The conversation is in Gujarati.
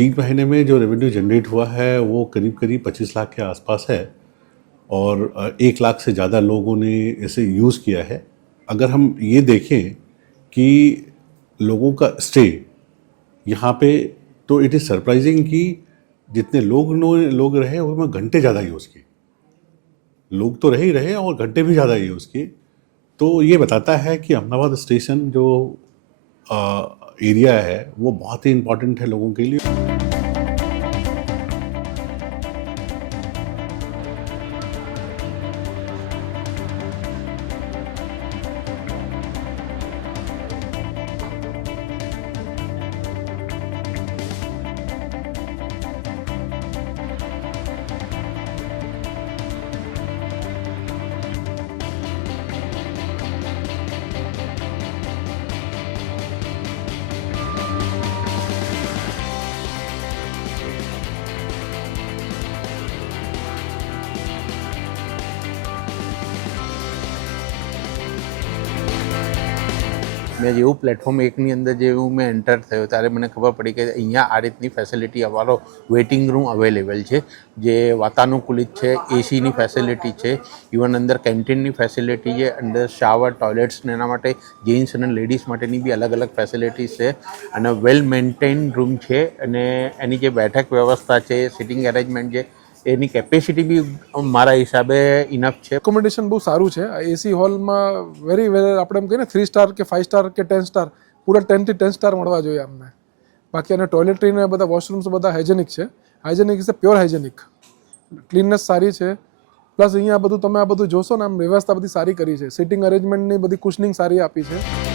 3 महीने में जो रेवेन्यू जनरेट हुआ है वो करीब करीब 25 लाख के आसपास है और 1 लाख से ज़्यादा लोगों ने इसे यूज़ किया है। अगर हम ये देखें कि लोगों का स्टे यहाँ पे, तो इट इज़ सरप्राइजिंग कि जितने लोग रहे उनमें घंटे ज़्यादा यूज़ किए। लोग तो रहे ही रहे और घंटे भी ज़्यादा यूज़ किए। तो ये बताता है कि अहमदाबाद स्टेशन जो एरिया है वो बहुत ही इम्पोर्टेंट है लोगों के लिए। મેં જેવું પ્લેટફોર્મ એકની અંદર જેવું મેં એન્ટર થયો ત્યારે મને ખબર પડી કે અહીંયા આ રીતની ફેસિલિટી અમારો વેઇટિંગ રૂમ અવેલેબલ છે, જે વાતાનુકૂલિત છે, એસીની ફેસિલિટી છે, ઇવન અંદર કેન્ટીનની ફેસિલિટી છે, અંદર શાવર, ટોયલેટ્સ ને એના માટે જેન્ટ્સ અને લેડીઝ માટેની બી અલગ અલગ ફેસિલિટીઝ છે અને વેલ મેન્ટેન રૂમ છે અને એની જે બેઠક વ્યવસ્થા છે, સિટિંગ એરેન્જમેન્ટ છે, એની કેપેસિટી બી મારા હિસાબે ઇનફ છે. એકોમોડેશન બહુ સારું છે. એસી હોલમાં વેરી વેલ આપણે એમ કહીએ ને 3 સ્ટાર કે 5 સ્ટાર કે 10 સ્ટાર, પૂરા 10 થી 10 સ્ટાર મળવા જોઈએ અમને. બાકી અને ટોયલેટરી ને બધા વોશરૂમ્સ બધા હાઇજેનિક છે. Hygienic is pure hygienic. Cleanness સારી છે. પ્લસ અહીંયા બધું તમે આ બધું જોશો ને આમ વ્યવસ્થા બધી સારી કરી છે. સિટિંગ અરેન્જમેન્ટની બધી કુશનિંગ સારી આપી છે.